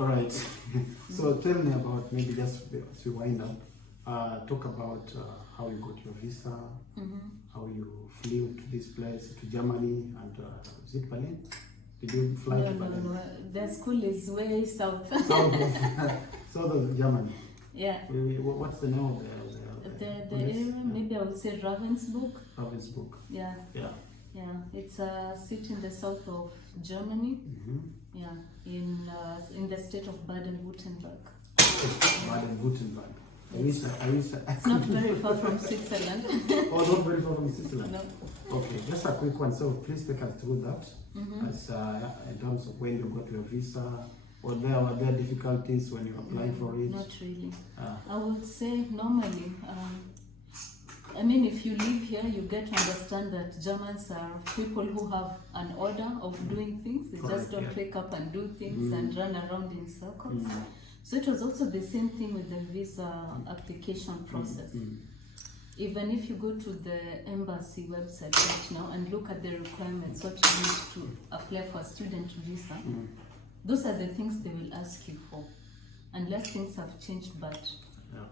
All right. So tell me about, maybe just to wind up, talk about how you got your visa, how you flew to this place, to Germany, and is it Berlin? Did you fly to Berlin? No. The school is way south. South of Germany. Yeah. What's the name of The area, maybe I would say Ravensburg. Ravensburg. Yeah. Yeah. Yeah. It's a city in the south of Germany. Yeah. In the state of Baden-Württemberg. Baden-Württemberg. It's not very far from Switzerland. Oh, not very far from Switzerland. No. Okay, just a quick one. So please take us through that. As in terms of when you got your visa, were there difficulties when you applied for it? Not really. I would say normally, I mean, if you live here, you get to understand that Germans are people who have an order of doing things. They just don't wake up and do things and run around in circles. So it was also the same thing with the visa application process. Even if you go to the embassy website right now and look at the requirements, what you need to apply for a student visa, those are the things they will ask you for, unless things have changed, but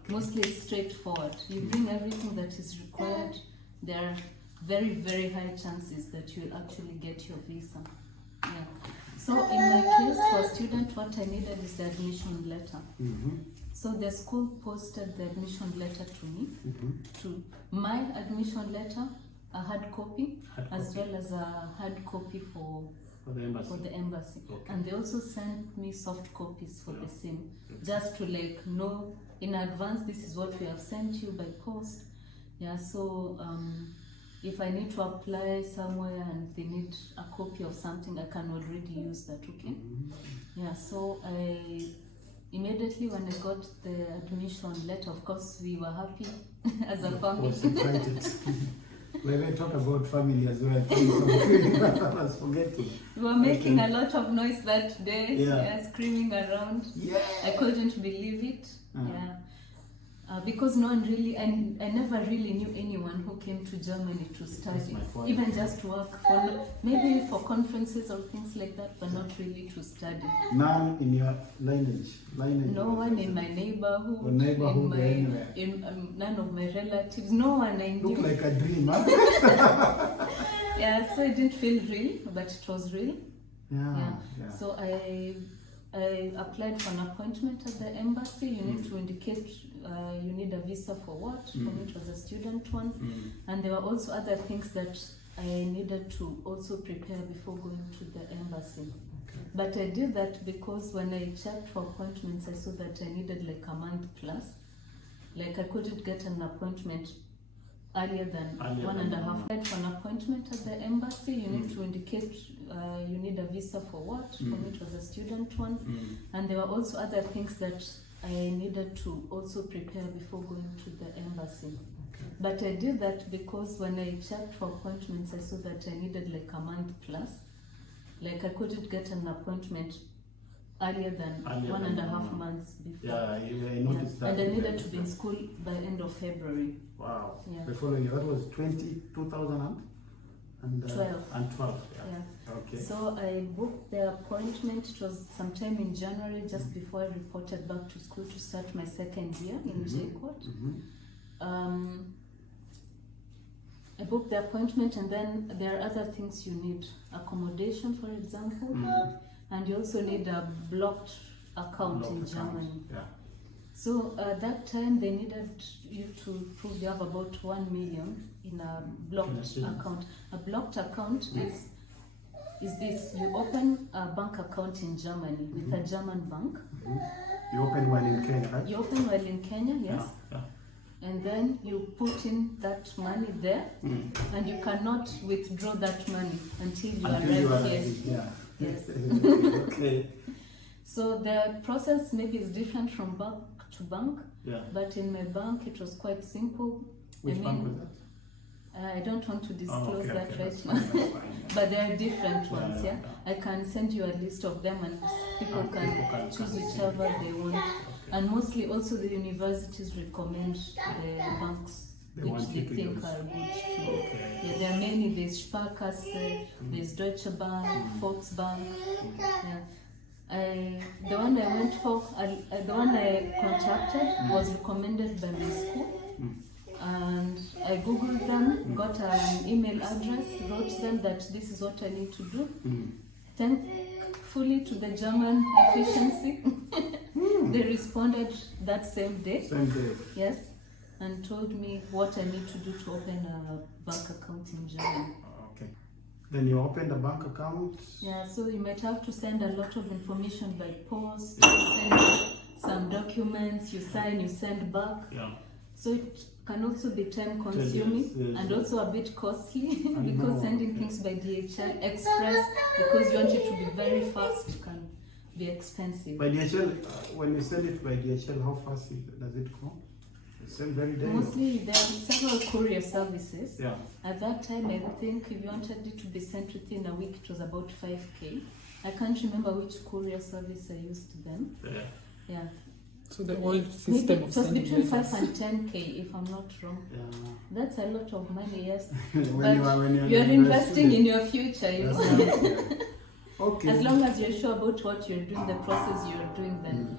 mostly it's straightforward. You bring everything that is required, there are very, very high chances that you will actually get your visa. Yeah. So in my case, for a student, what I needed is the admission letter. So the school posted the admission letter to me, to my admission letter, a hard copy, as well as a hard copy for the embassy. Okay. And they also sent me soft copies for the same, just to like know in advance, this is what we have sent you by post. Yeah, so if I need to apply somewhere and they need a copy of something, I can already use that, okay? Yeah, so I immediately when I got the admission letter, of course we were happy as a family. When I talk about family as well, I was forgetting. We were making a lot of noise that day, screaming around. Yeah. I couldn't believe it. Yeah. Because no one really, and I never really knew anyone who came to Germany to study, even just to work, maybe for conferences or things like that, but not really to study. None in your lineage? No one in my neighborhood, anywhere. None of my relatives, no one I knew. Look like a dream, huh? Yeah, so it didn't feel real, but it was real. Yeah. So I applied for an appointment at the embassy. You need to indicate you need a visa for what. For me it was a student one. And there were also other things that I needed to also prepare before going to the embassy. But I did that because when I checked for appointments, I saw that I needed like a month plus. Like I couldn't get an appointment earlier than 1.5 months. For an appointment at the embassy, you need to indicate you need a visa for what. For me it was a student one. And there were also other things that I needed to also prepare before going to the embassy. But I did that because when I checked for appointments, I saw that I needed like a month plus. Like I couldn't get an appointment earlier than 1.5 months before. Yeah, I noticed that. And I needed to be in school by end of February. Wow. Yeah. The following year, that was 2012. Yeah. Okay. So I booked the appointment. It was sometime in January, just before I reported back to school to start my second year in JCOT. I booked the appointment, and then there are other things you need. Accommodation, for example, and you also need a blocked account in Germany. Yeah. So at that time they needed you to prove you have about 1 million in a blocked account. A blocked account is this: you open a bank account in Germany with a German bank. You open one in Kenya, right? You open one in Kenya, yes. Yeah. And then you put in that money there, and you cannot withdraw that money until you arrive here. Yeah. Yes. Okay. So the process maybe is different from bank to bank, but in my bank it was quite simple. Which bank was that? I don't want to disclose that right that's now, fine. but there are different ones. Yeah, I can send you a list of them, and people can choose whichever they want. And mostly also the universities recommend the banks which they think are good too. Yeah, there are many. There's Sparkasse, there's Deutsche Bank, Volksbank. Yeah. The one I went for, the one I contacted was recommended by my school. And I googled them, got an email address, wrote them that this is what I need to do. Thankfully to the German efficiency, they responded that same day. Same day. Yes, and told me what I need to do to open a bank account in Germany. Okay. Then you opened a bank account. Yeah, so you might have to send a lot of information by post, you send some documents, you sign, you send back. Yeah. So it can also be time consuming and also a bit costly because sending things by DHL Express, because you want it to be very fast, can be expensive. By DHL, when you send it by DHL, how fast does it go? Same very day? Mostly there are several courier services. Yeah. At that time, I think if you wanted it to be sent within a week, it was about 5K. I can't remember which courier service I used then. Yeah. Yeah. So the old Maybe system it of was sending between letters. 5 and 10K, if I'm not wrong. Yeah. That's a lot of money, yes. when You're investing in your future, you That's know. right. Okay. As long as you're sure about what you're doing, the process you're doing, then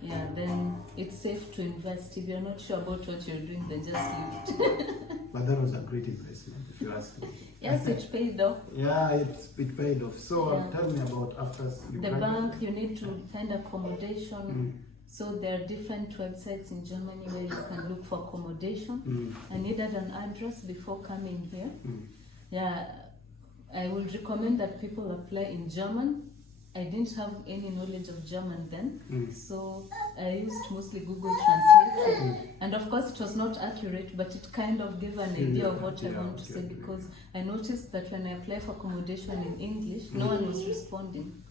yeah, then it's safe to invest. If you're not sure about what you're doing, then just leave it. But that was a great investment, if you ask me. Yes, it paid off. Yeah, it paid off. So Yeah. tell me about after you The graduated. bank, you need to find accommodation. So there are different websites in Germany where you can look for accommodation. I needed an address before coming here. Yeah, I would recommend that people apply in German. I didn't have any knowledge of German then, so I used mostly Google Translate. And of course it was not accurate, but it kind of gave an idea of what I want to say, because I noticed that when I apply for accommodation in English, no one was responding.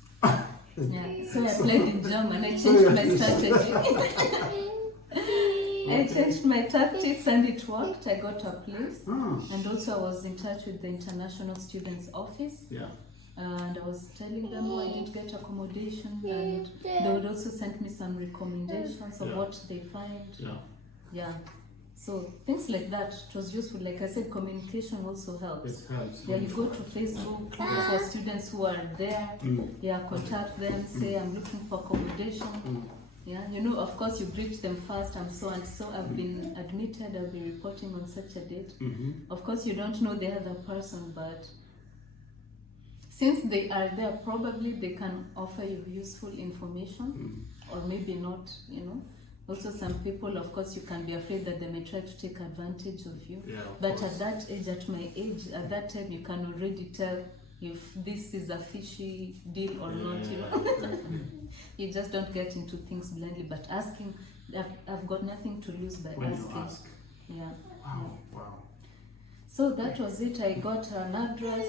Yeah, so I applied in German. I changed my strategy. I changed my tactics and it worked. I got a place. And also I was in touch with the International Students Office. Yeah. And I was telling them, oh, I didn't get accommodation. And they would also send me some recommendations of what they find. Yeah. Yeah. So things like that, it was useful. Like I said, communication also helps. It helps. Yeah, you go to Facebook, look for students who are there. Yeah, contact them, say I'm looking for accommodation. Yeah, you know, of course you greet them first. I'm so and so, I've been admitted, I'll be reporting on such a date. Of course you don't know the other person, but since they are there, probably they can offer you useful information, or maybe not, you know. Also some people, of course, you can be afraid that they may try to take advantage of you. Yeah, of But course. at that age, at my age, at that time, you can already tell if this is a fishy deal or not, you know. You just don't get into things blindly, but asking, I've got nothing to lose by When asking. you ask. Yeah. Wow, wow. So that was it. I got an address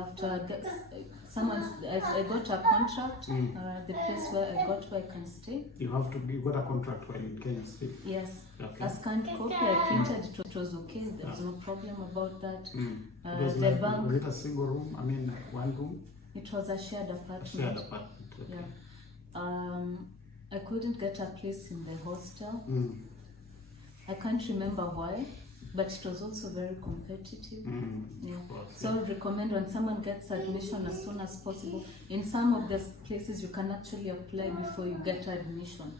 after I got a contract. The place where I can stay. You got a contract while in Kenya State. Yes. Okay. A scanned copy. I printed it. It was okay. There was no problem about that. Was The it bank. a single room? I mean, one room? It was a shared apartment. Shared apartment. Okay. Yeah. I couldn't get a place in the hostel. I can't remember why, but it was also very competitive. Yeah. So I would recommend when someone gets admission as soon as possible. In some of the places you can actually apply before you get admission.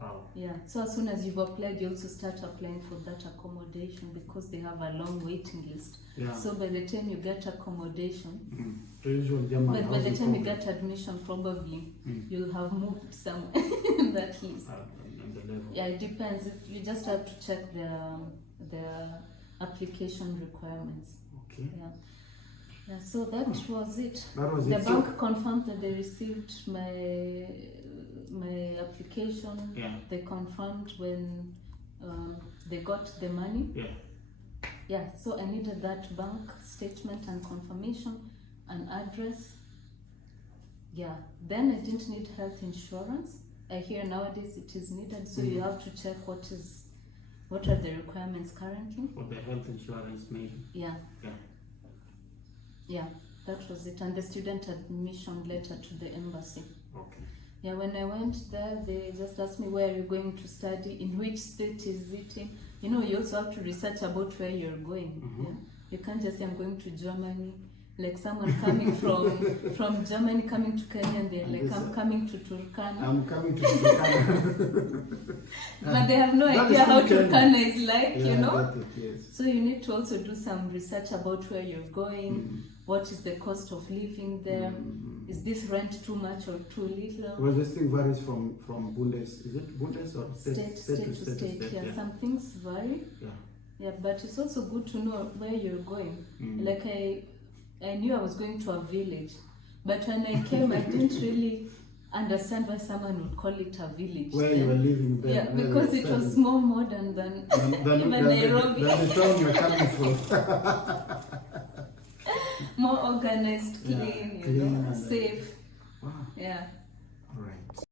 Wow. Yeah. So as soon as you've applied, you also start applying for that accommodation because they have a long waiting list. Yeah. So by the time you get accommodation, The usual German but by the housing time you problem. get admission, probably you'll have moved somewhere in that list. On the level. Yeah, it depends. You just have to check the application requirements. Okay. Yeah. Yeah. So that was it. That was The it. bank confirmed that they received my application. Yeah. They confirmed when they got the money. Yeah. Yeah. So I needed that bank statement and confirmation, an address. Yeah. Then I didn't need health insurance. I hear nowadays it is needed, so you have to check what are the requirements currently. For the health insurance, maybe. Yeah. Yeah. Yeah, that was it. And the student admission letter to the embassy. Okay. Yeah, when I went there, they just asked me, where are you going to study? In which state is it in? You know, you also have to research about where you're going. Yeah? You can't just say, I'm going to Germany. like someone coming from Germany coming to Kenya, and they're like, I'm coming to Turkana. I'm coming to Turkana. But they have no That idea is how still Kenya. Turkana is like, Yeah, you know. I get it, yes. So you need to also do some research about where you're going. What is the cost of living there? Is this rent too much or too little? Well, this thing varies from Bundes. Is it Bundes or State to state. Yeah, some things vary. Yeah. Yeah, but it's also good to know where you're going. Like I knew I was going to a village, but when I came, I didn't really understand why someone would call it a village. Where you were living there. Yeah, because it was more modern than even Nairobi. Than the town you're coming from. More organized, clean, Yeah, you know, clean and safe. Wow. Yeah. All right.